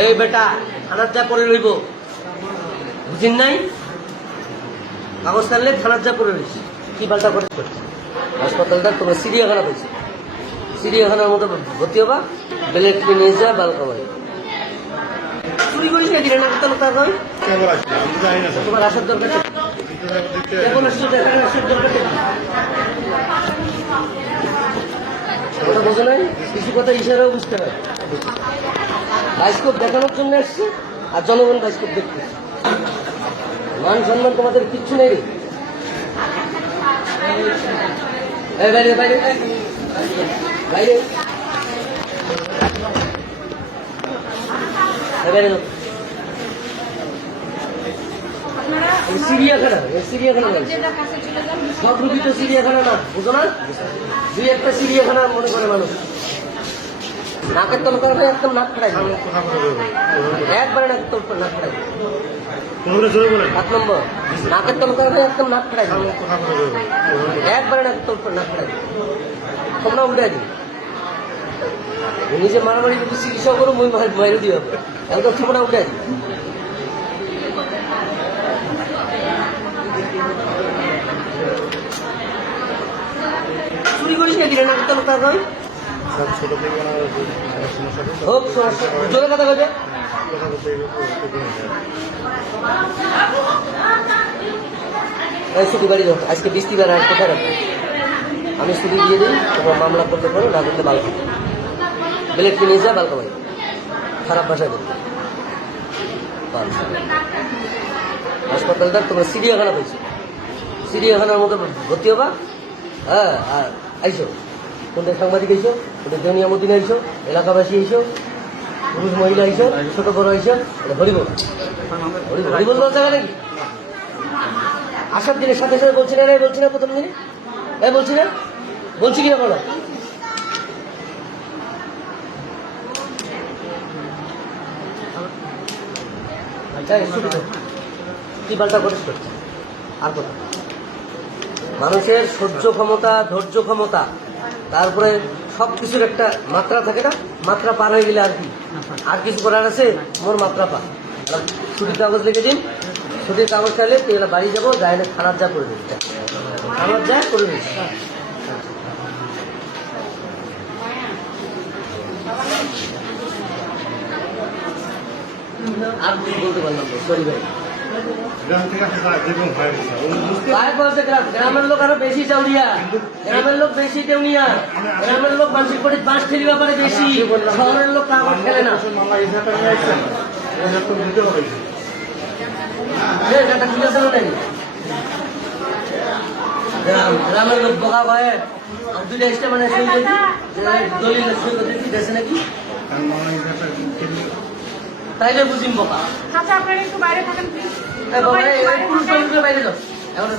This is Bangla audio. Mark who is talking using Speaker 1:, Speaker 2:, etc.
Speaker 1: এই বেটা থানার যা করে রইব বুঝিন নাই? কাগজ কাটলে থানার যা করে রইছি কি পাল্টা করে করছে হাসপাতালটা তোমার চিড়িয়াখানা পেয়েছে চিড়িয়াখানার মতো ভর্তি হবা বেলেট কিনে যা বাল কামাই চুরি করিস না না তার নয়? তোমার আসার দরকার। এখন আসছে এখানে আসার দরকার। কথা বোঝো নাই, কিছু কথা ইশারাও বুঝতে হয় বাইস্কোপ দেখানোর জন্য আসছে আর জনগণ বাইস্কোপ দেখতে মান সম্মান তোমাদের কিচ্ছু নেই। বাইরে বাইরে বাইরে। বাইরে। যাও। এই সব রুগী তো চিড়িয়াখানা না, বুঝো না? দুই একটা চিড়িয়াখানা মনে করে মানুষ। নাকের তল করে একদম নাক
Speaker 2: বলব
Speaker 1: একবারে নাক তল নাক
Speaker 2: বলেন
Speaker 1: সাত নম্বর, নাকের তল করে একদম নাক
Speaker 2: বলব
Speaker 1: একবারে নাক তল নাক খাড়াই তোমরা উঠে দিই নিজে মারামারি যদি চিকিৎসা করো, মই মাইরে দিয়ে একদম তোমরা উঠে দিই করিস না নয় হোক সমস্যা জোরে কথা ছুটি বাড়ি যাও। আজকে বৃষ্টিবার আর কোথায় রাখব আমি ছুটি দিয়ে দিই তোমার মামলা করতে পারো না করতে বালকা বেলেট কিনে যা বালকা বাড়ি খারাপ ভাষায় করতে হাসপাতালটা তোমার চিড়িয়াখানা পেয়েছ চিড়িয়াখানার মতো ভর্তি হবা। হ্যাঁ আর আইসো। কোনটা সাংবাদিক আইসো, কোনটা জনিয়া মদিন আইসো, এলাকাবাসী আইসো, পুরুষ মহিলা আইসো, ছোট বড় আইসো হরিবল হরিবল নাকি আসার দিনের সাথে সাথে বলছি না বলছি না প্রথম দিনে এই বলছি না? বলছি কিনা বলো। কি পাল্টা করিস আর কথা। মানুষের সহ্য ক্ষমতা, ধৈর্য ক্ষমতা তারপরে সব কিছুর একটা মাত্রা থাকে না? মাত্রা পার হয়ে গেলে আর কি? আর কিছু করার আছে? মোর মাত্রা পা ছুটির কাগজ লিখে দিন। ছুটির কাগজ চাইলে তুই এলা বাড়ি যাব যাই না খানার যা করে দিন খানার যা করে দিন আর কিছু বলতে পারলাম না সরি ভাই। গ্রামের লোক আরও বেশি চাউরিয়া। গ্রামের লোক বেশি কেউনিয়া গ্রামের লোক মানসিক করে বাঁশ ঠেলি ব্যাপারে বেশি। শহরের লোক কাগজ খেলে না। গ্রামের লোক বোকা ভয়ে দলিল আছে নাকি
Speaker 2: কারণ মামলা এই জায়গাটা
Speaker 1: তাইলে বুঝিম বাবা
Speaker 3: আচ্ছা আপনারা একটু বাইরে থাকেন প্লিজ
Speaker 1: বাবা, এই পুরুষ বাইরে যাও। এখন